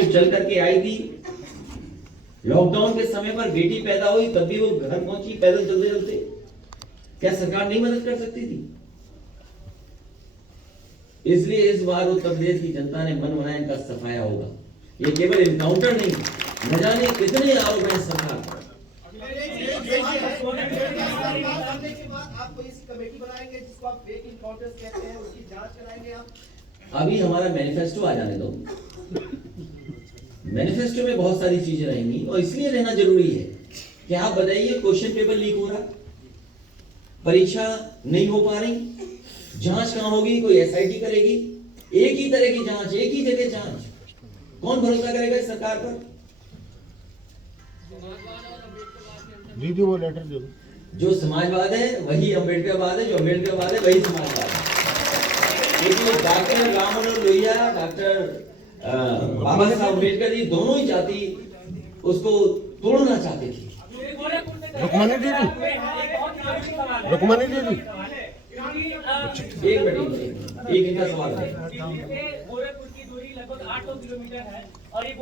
में चल करके आई थी। लॉकडाउन के समय पर बेटी पैदा हुई तब भी वो घर पहुंची पैदल चलते चलते। क्या सरकार नहीं मदद कर सकती थी? इसलिए इस बार उत्तर प्रदेश की जनता ने मन बनाया, इनका सफाया होगा। ये केवल इनकाउंटर नहीं, न जाने कितने आरोप हैं सरकार पर। अभी हमारा मैनिफेस्टो आ जाने दो। मैनिफेस्टो में बहुत सारी चीजें रहेंगी और इसलिए रहना जरूरी है कि आप बताइए, क्वेश्चन पेपर लीक हो रहा, परीक्षा नहीं हो पा रही, जांच कहां होगी? कोई एसआईटी करेगी? एक ही तरह की जांच, एक ही जगह जांच, कौन भरोसा करेगा इस सरकार पर? दीदी वो लेटर दे दो। जो समाजवाद है वही अम्बेडकरवाद है, जो अम्बेडकरवाद है वही समाजवाद है। लेकिन डॉक्टर राम मनोहर लोहिया, डॉक्टर बाबा साहब अम्बेडकर जी दोनों ही जाति उसको तोड़ना चाहते थे। रुकमणी दीदी, रुकमणी दीदी, एक मिनट, एक इनका सवाल है। गोरखपुर की दूरी लगभग 800 किलोमीटर है और ये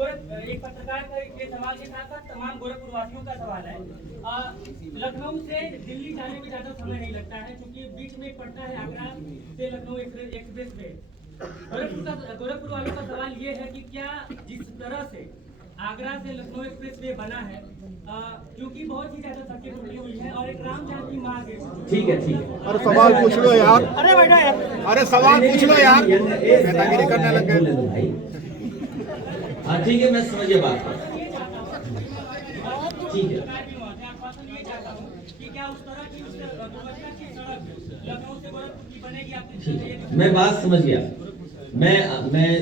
एक पत्रकार के सवाल के साथ साथ तमाम गोरखपुर वासियों का सवाल है। लखनऊ से दिल्ली जाने में ज्यादा समय नहीं लगता है, क्योंकि बीच में पड़ता है आगरा से लखनऊ एक्सप्रेस वे। गोरखपुर वालों का सवाल ये है कि क्या जिस तरह से आगरा से लखनऊ एक्सप्रेस वे बना है, क्योंकि बहुत ही ज्यादा सड़कें टूटी हुई है और एक राम जानकी मार्ग है। ठीक है, ठीक है। अरे सवाल पूछ लो यार, अरे बेटा यार, अरे सवाल पूछ लो यार, नेतागिरी करने लग गए भाई। हाँ ठीक है, मैं समझ गया बात को। ठीक है, मैं बात समझ गया। मैं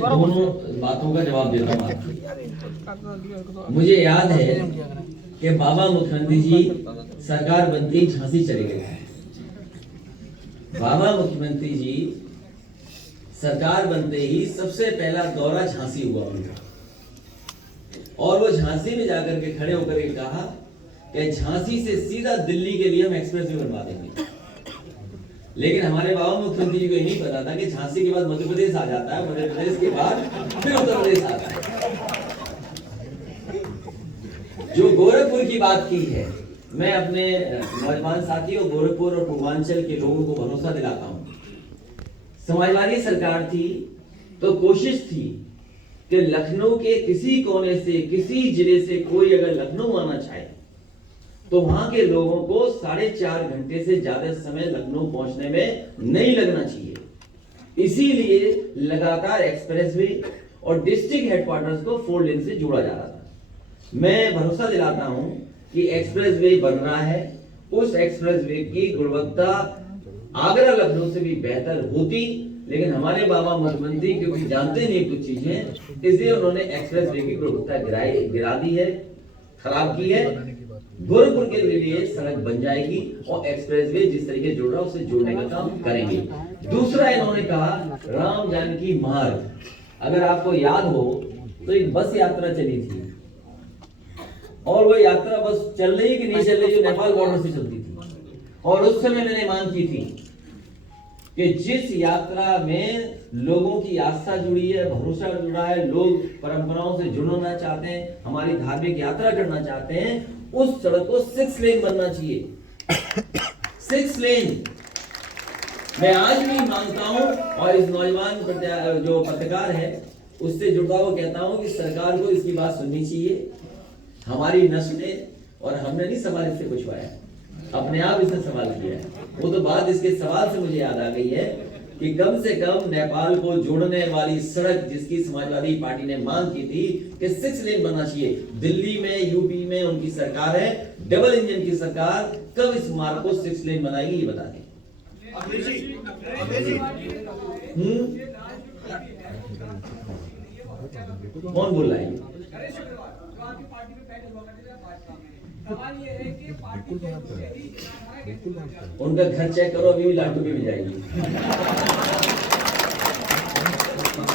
दोनों बातों का जवाब देता हूँ आपको। मुझे याद है कि बाबा मुख्यमंत्री जी सरकार बनते ही झांसी चले गए। बाबा मुख्यमंत्री जी सरकार बनते ही सबसे पहला दौरा झांसी हुआ उनका, और वो झांसी में जाकर के खड़े होकर के कहा कि झांसी से सीधा दिल्ली के लिए हम एक्सप्रेस वे बनवा देंगे। लेकिन हमारे बाबा मुख्यमंत्री जी को ये नहीं पता था कि झांसी के बाद मध्य प्रदेश आ जाता है, मध्य प्रदेश के बाद फिर उत्तर प्रदेश आता है। जो गोरखपुर की बात की है, मैं अपने नौजवान साथियों गोरखपुर और पूर्वांचल के लोगों को भरोसा दिलाता हूं। समाजवादी सरकार थी तो कोशिश थी कि लखनऊ के किसी कोने से, किसी जिले से कोई अगर लखनऊ आना चाहे तो वहां के लोगों को 4.5 घंटे से ज्यादा समय लखनऊ पहुंचने में नहीं लगना चाहिए। इसीलिए लगातार एक्सप्रेसवे और डिस्ट्रिक्ट हेडक्वार्टर्स को 4 लेन से जोड़ा जा रहा था। मैं भरोसा दिलाता हूं कि एक्सप्रेसवे बन रहा है। उस एक्सप्रेसवे की गुणवत्ता आगरा लखनऊ से भी बेहतर होती, लेकिन हमारे बाबा मुख्यमंत्री क्योंकि जानते नहीं कुछ चीजें, इसलिए उन्होंने एक्सप्रेसवे की गुणवत्ता गिरा दी है, खराब की है। गोरखपुर के लिए सड़क बन जाएगी और एक्सप्रेसवे जिस तरीके जोड़ रहा है उसे जोड़ने का काम करेंगे। दूसरा इन्होंने कहा राम जानकी मार्ग। अगर आपको याद हो तो एक बस यात्रा चली थी, और वो यात्रा बस चल रही कि नहीं चल रही, जो नेपाल बॉर्डर से चलती थी। और उस समय मैंने मांग की थी कि जिस यात्रा में लोगों की आस्था जुड़ी है, भरोसा जुड़ा है, लोग परंपराओं से जुड़ना चाहते हैं, हमारी धार्मिक यात्रा करना चाहते हैं, उस सड़क को 6 लेन बनना चाहिए। 6 लेन मैं आज भी मांगता हूं, और इस नौजवान जो पत्रकार है उससे जुड़ा हुआ कहता हूं कि सरकार को इसकी बात सुननी चाहिए। हमारी नस्ल ने, और हमने नहीं सवाल इससे पूछवाया, अपने आप इसने सवाल किया है। वो तो बात इसके सवाल से मुझे याद आ गई है कि कम से कम नेपाल को जोड़ने वाली सड़क जिसकी समाजवादी पार्टी ने मांग की थी कि 6 लेन बनना चाहिए। दिल्ली में, यूपी में उनकी सरकार है, डबल इंजन की सरकार। कब इस मार्ग को 6 लेन बनाएगी ये बता दें। कौन बोल रहा है? उनका घर चेक करो, अभी भी लाटू भी मिल जाएगी।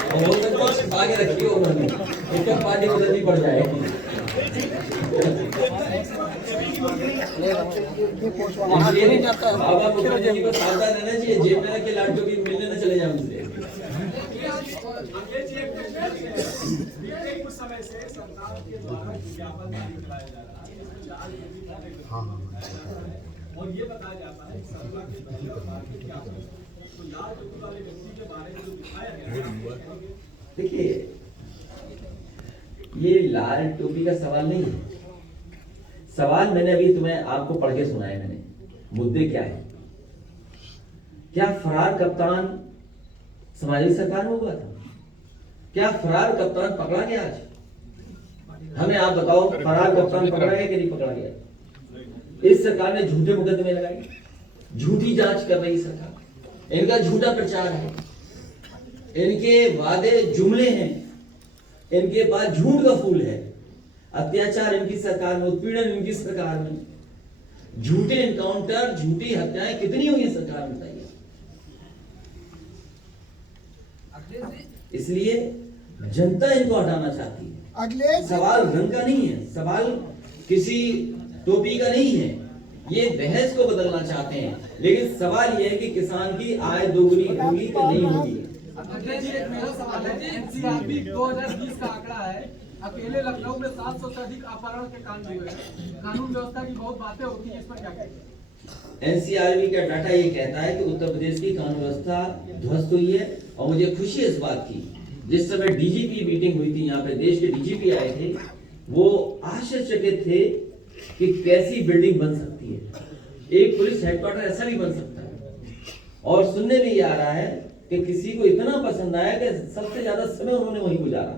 और वो तक आगे रखिए, उन्होंने उनका पार्टी बदलनी पड़ जाएगी। बाबा मुख्यमंत्री जी को सावधान रहना चाहिए, जेब में रख के लाटू भी मिलने न चले जाए उनसे। कुछ समय से सरकार के द्वारा विज्ञापन जारी कराया जा रहा है लाल टोपी का विज्ञापन और ये बताया जाता है सभा के पहले और बाद में विज्ञापन तो लाल टोपी वाले व्यक्ति के बारे में जो दिखाया गया है। देखिए, ये लाल टोपी का सवाल नहीं है। सवाल मैंने अभी तुम्हें आपको पढ़ के सुनाया। मैंने मुद्दे क्या है? क्या फरार कप्तान समाजवादी सरकार में हुआ था? क्या फरार कप्तान पकड़ा गया आज? हमें आप बताओ, फरार कप्तान पकड़ा गया कि नहीं पकड़ा गया? इस सरकार ने झूठे मुकदमे लगाए, झूठी जांच कर रही सरकार, इनका झूठा प्रचार है, इनके वादे जुमले हैं, इनके पास झूठ का फूल है। अत्याचार इनकी सरकार में, उत्पीड़न इनकी सरकार में, झूठे एनकाउंटर, झूठी हत्याएं कितनी हुई सरकार में, बताइए। इसलिए जनता इनको हटाना चाहती है। सवाल रंग का नहीं है, सवाल किसी टोपी का नहीं है। ये बहस को बदलना चाहते हैं, लेकिन सवाल ये है कि किसान की आय दोगुनी होगी कि नहीं होगी। मेरा सवाल है, एनसीआरबी 2020 का आंकड़ा है, अकेले लखनऊ में 700 से अधिक अपहरण के कांड हुए हैं। कानून व्यवस्था की बहुत बातें होती है, इस पर क्या कहेंगे? एनसीआरबी का डाटा ये कहता है कि उत्तर प्रदेश की कानून व्यवस्था ध्वस्त हुई है। और मुझे खुशी है इस बात की, जिस समय डीजीपी मीटिंग हुई थी, यहाँ पे देश के डीजीपी आए थे, वो आश्चर्यचकित थे कि कैसी बिल्डिंग बन सकती है। एक पुलिस हेडक्वार्टर ऐसा भी बन सकता है। और सुनने में ये आ रहा है कि किसी को इतना पसंद आया कि सबसे ज्यादा समय उन्होंने वहीं गुजारा,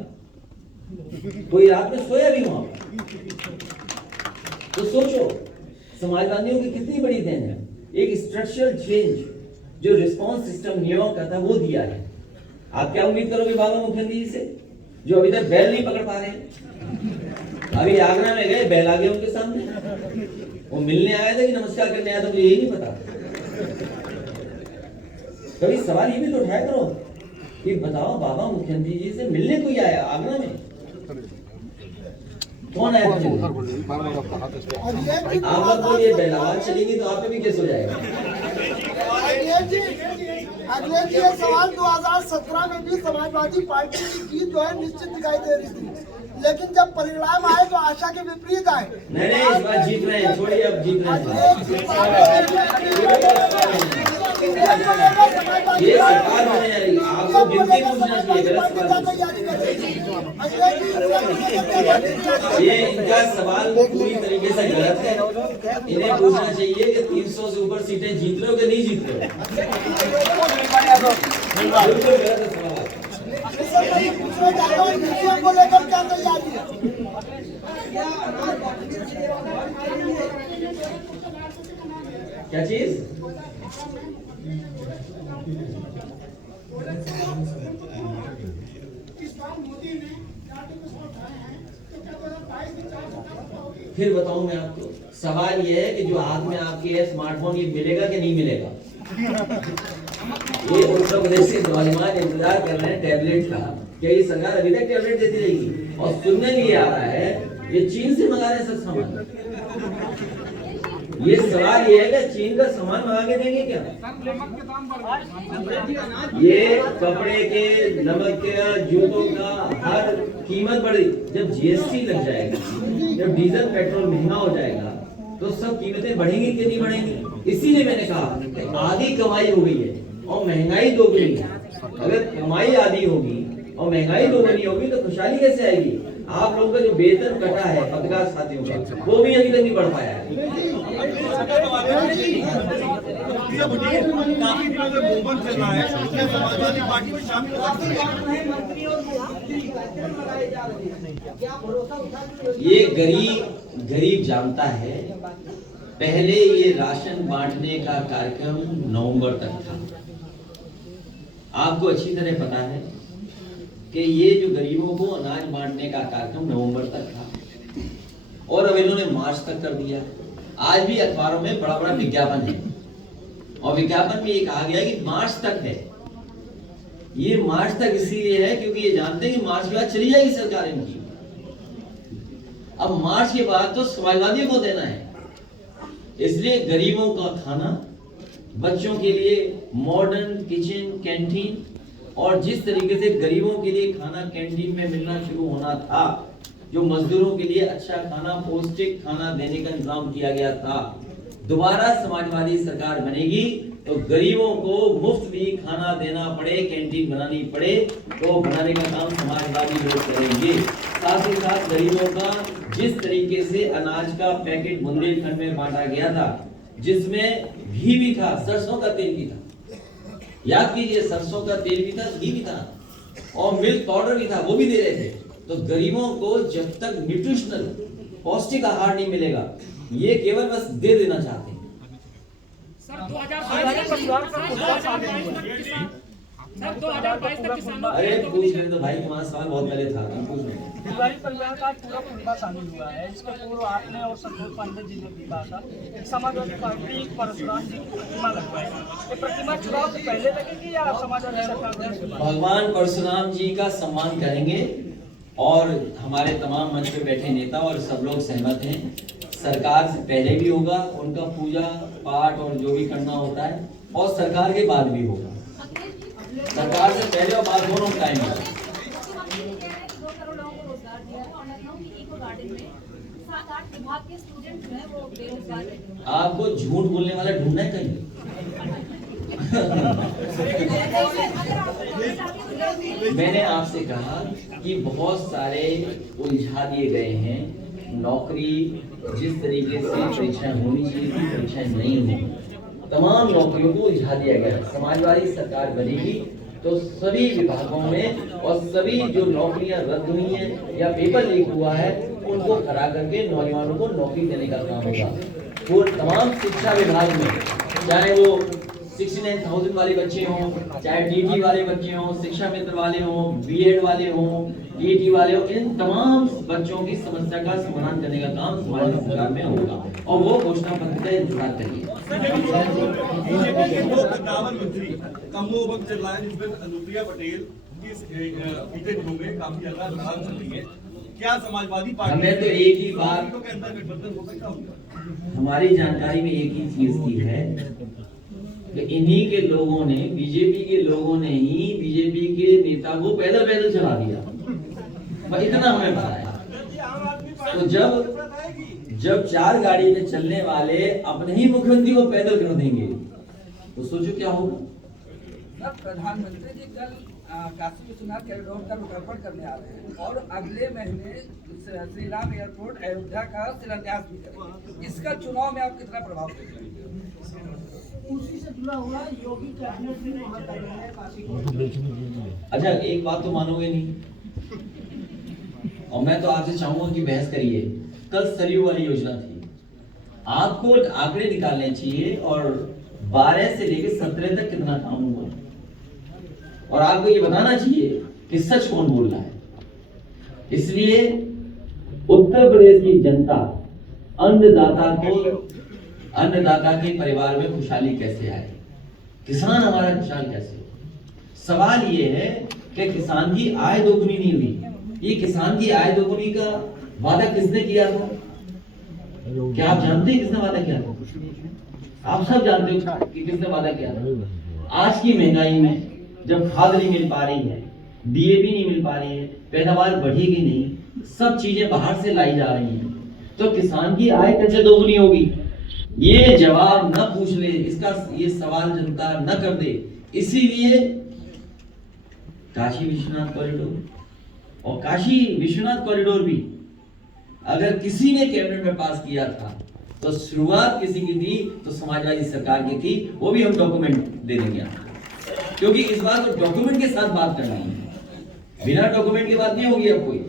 कोई रात में सोया भी वहां पर। तो सोचो, समाजवादियों की कितनी बड़ी देन है। एक स्ट्रक्चरल चेंज जो रिस्पांस सिस्टम न्यूयॉर्क का था, वो दिया है। आप क्या उम्मीद करोगे बाबा मुखर्जी जी से, जो अभी तक बैल नहीं पकड़ पा रहे? अभी आगरा में गए, बैल आ गए उनके सामने। वो मिलने आया था कि नमस्कार करने आया था, मुझे यही नहीं पता। कभी सवाल ये भी तो उठाया करो कि बताओ, बाबा मुखर्जी जी से मिलने कोई आया आगरा में? कौन आया था? आप लोग को ये बैलावाज चलेगी तो आप पे भी केस हो जाएगा। अखिलेश जी, ये सवाल 2017 में भी समाजवादी पार्टी की जीत जो है निश्चित दिखाई दे रही थी, लेकिन जब परिणाम आए तो आशा के विपरीत आए। नहीं, इस बार जीत रहे हैं, छोड़िए, अब जीत रहे हैं। ये सरकार होने जा रही है, आपको गिनती पूछना चाहिए, गलत सवाल। ये इनका सवाल पूरी तरीके से गलत है। इन्हें पूछना चाहिए कि 300 से ऊपर सीटें जीत रहे हो कि नहीं जीत रहे हो। बिल्कुल गलत है सवाल। को लेकर क्या तैयारी है? क्या चीज? फिर बताऊं मैं आपको, सवाल ये है कि जो हाथ में आपके है स्मार्टफोन, ये मिलेगा कि नहीं मिलेगा? ये उत्तर प्रदेश के नौजवान इंतजार कर रहे हैं टैबलेट का, क्या ये सरकार अभी तक टैबलेट देती रहेगी? और सुनने में ये आ रहा है ये चीन से मंगा रहे हैं सब सामान। ये सवाल ये है कि चीन का सामान मंगा के देंगे क्या? ये कपड़े के, नमक के, जूतों का हर कीमत बढ़ी। जब जीएसटी लग जाएगा, जब डीजल पेट्रोल महंगा हो जाएगा, तो सब कीमतें बढ़ेंगी कि नहीं बढ़ेंगी? इसीलिए मैंने कहा आधी कमाई हो गई है और महंगाई दोगुनी है। अगर कमाई आधी होगी और महंगाई दोगुनी होगी तो खुशहाली कैसे आएगी? आप लोगों का जो वेतन कटा है पत्रकार साथियों का, वो भी अभी तक नहीं बढ़ पाया है। ये गरीब जानता है। पहले ये राशन बांटने का कार्यक्रम नवंबर तक था। आपको अच्छी तरह पता है कि ये जो गरीबों को अनाज बांटने का कार्यक्रम नवंबर तक था और अब इन्होंने मार्च तक कर दिया। आज भी अखबारों में बड़ा बड़ा विज्ञापन है और विज्ञापन में ये कहा गया कि मार्च तक है। ये मार्च तक इसीलिए है क्योंकि ये जानते हैं कि मार्च के बाद चली जाएगी सरकार इनकी। अब मार्च के बाद तो समाजवादियों को देना है, इसलिए गरीबों का खाना, बच्चों के लिए मॉडर्न किचन, कैंटीन, और जिस तरीके से गरीबों के लिए खाना कैंटीन में मिलना शुरू होना था, जो मजदूरों के लिए अच्छा खाना, पौष्टिक खाना देने का इंतजाम किया गया था, दोबारा समाजवादी सरकार बनेगी तो गरीबों को मुफ्त भी खाना देना पड़े, कैंटीन बनानी पड़े, तो बनाने का काम समाजवादी लोग करेंगे। साथ ही साथ गरीबों का जिस तरीके से अनाज का पैकेट बुंदेलखंड में बांटा गया था, जिसमें घी भी था, सरसों का तेल भी था, याद कीजिए, सरसों का तेल भी था, घी भी था और मिल्क पाउडर भी था, वो भी दे रहे थे। तो गरीबों को जब तक न्यूट्रिशनल पौष्टिक आहार नहीं मिलेगा, ये केवल बस दे देना चाहते हैं। अरे पूछ रहे तो भाई, तुम्हारा सवाल बहुत पहले था, पूछ रहे। तिवारी परिवार का पूरा कुटुंबा शामिल हुआ है। इसके पूर्व आपने और संतोष पांडे जी ने भी कहा था समाजवादी पार्टी परशुराम जी की प्रतिमा लगवाएगी। ये प्रतिमा चुनाव से पहले लगेगी या समाजवादी सरकार बनने के बाद? भगवान परशुराम जी का सम्मान करेंगे और हमारे तमाम मंच पे बैठे नेता और सब लोग सहमत हैं। सरकार से पहले भी होगा उनका पूजा पाठ और जो भी करना होता है, और सरकार के बाद भी होगा। सरकार से पहले और बाद दोनों टाइम है। 2 करोड़ लोगों को रोजगार दिया है और लखनऊ की इको गार्डन में 7-8 विभाग के स्टूडेंट जो है वो बेरोजगार रहते हैं। आपको झूठ बोलने वाला ढूंढना है कहीं? मैंने आपसे कहा कि बहुत सारे उलझा दिए गए हैं। नौकरी जिस तरीके से परीक्षाएं होनी चाहिए थी, परीक्षाएं नहीं हुई, तमाम नौकरियों को उलझा दिया गया। समाजवादी सरकार बनेगी तो सभी विभागों में और सभी जो नौकरियां रद्द हुई हैं या पेपर लीक हुआ है, उनको हरा करके नौजवानों को नौकरी देने का काम होगा। वो तमाम शिक्षा विभाग में, चाहे वो 69,000 वाले बच्चे हों, चाहे डीटी वाले बच्चे हों, शिक्षा मित्र वाले हों, बीएड वाले हों, डीटी वाले हों, इन तमाम बच्चों की समस्या का समाधान करने का काम समाजवादी सरकार में होगा और वो घोषणा पत्र का इंतजार करिए। बीजेपी के दो कद्दावर मंत्री कमो वक्त चल रहा है, जिसमें अनुप्रिया पटेल की में काफी ज्यादा लड़ाई चल रही है। क्या समाजवादी पार्टी हमें तो एक ही बात, के अंदर गठबंधन हो सकता होगा? हमारी जानकारी में एक ही चीज की है कि इन्हीं के लोगों ने, बीजेपी के लोगों ने ही बीजेपी के नेता को पैदल पैदल चला दिया, इतना हमें पता है। तो जब 4 गाड़ी में चलने वाले अपने ही मुख्यमंत्री को पैदल कर देंगे तो सोचो क्या होगा। प्रधानमंत्री जी कल काशी विश्वनाथ कॉरिडोर का लोकार्पण करने आ रहे हैं और अगले महीने श्री राम एयरपोर्ट अयोध्या का शिलान्यास भी करेंगे। इसका चुनाव में आप कितना प्रभाव देखेंगे? उसी से जुड़ा हुआ योगी कैबिनेट में वहाँ तैयार है काशी को। अच्छा, एक बात तो मानोगे नहीं, और मैं तो आपसे चाहूंगा कि बहस करिए। कल सरयू वाली योजना थी, आपको आंकड़े निकालने चाहिए और 12 से लेकर 17 तक कितना काम हुआ, और आपको ये बताना चाहिए कि सच कौन बोल रहा है। इसलिए उत्तर प्रदेश की जनता अन्नदाता के परिवार में खुशहाली कैसे आए, किसान हमारा खुशहाल कैसे हो। सवाल ये है कि किसान की आय दोगुनी नहीं हुई। ये किसान की आय दोगुनी का वादा किसने किया था? क्या आप जानते हैं किसने वादा किया था? आप सब जानते हो कि किसने वादा किया था। आज की महंगाई में जब खाद नहीं मिल पा रही है, डीएपी नहीं मिल पा रही है, पैदावार बढ़ेगी नहीं, सब चीजें बाहर से लाई जा रही हैं, तो किसान की आय कैसे दोगुनी होगी? ये जवाब न पूछ ले, इसका ये सवाल जनता न कर दे। इसीलिए काशी विश्वनाथ कॉरिडोर, और काशी विश्वनाथ कॉरिडोर भी अगर किसी ने कैबिनेट में पास किया था तो शुरुआत किसी की थी, तो समाजवादी सरकार की थी। वो भी हम डॉक्यूमेंट दे देंगे आपको, क्योंकि इस बार तो डॉक्यूमेंट के साथ बात करनी है, बिना डॉक्यूमेंट की बात नहीं होगी अब कोई।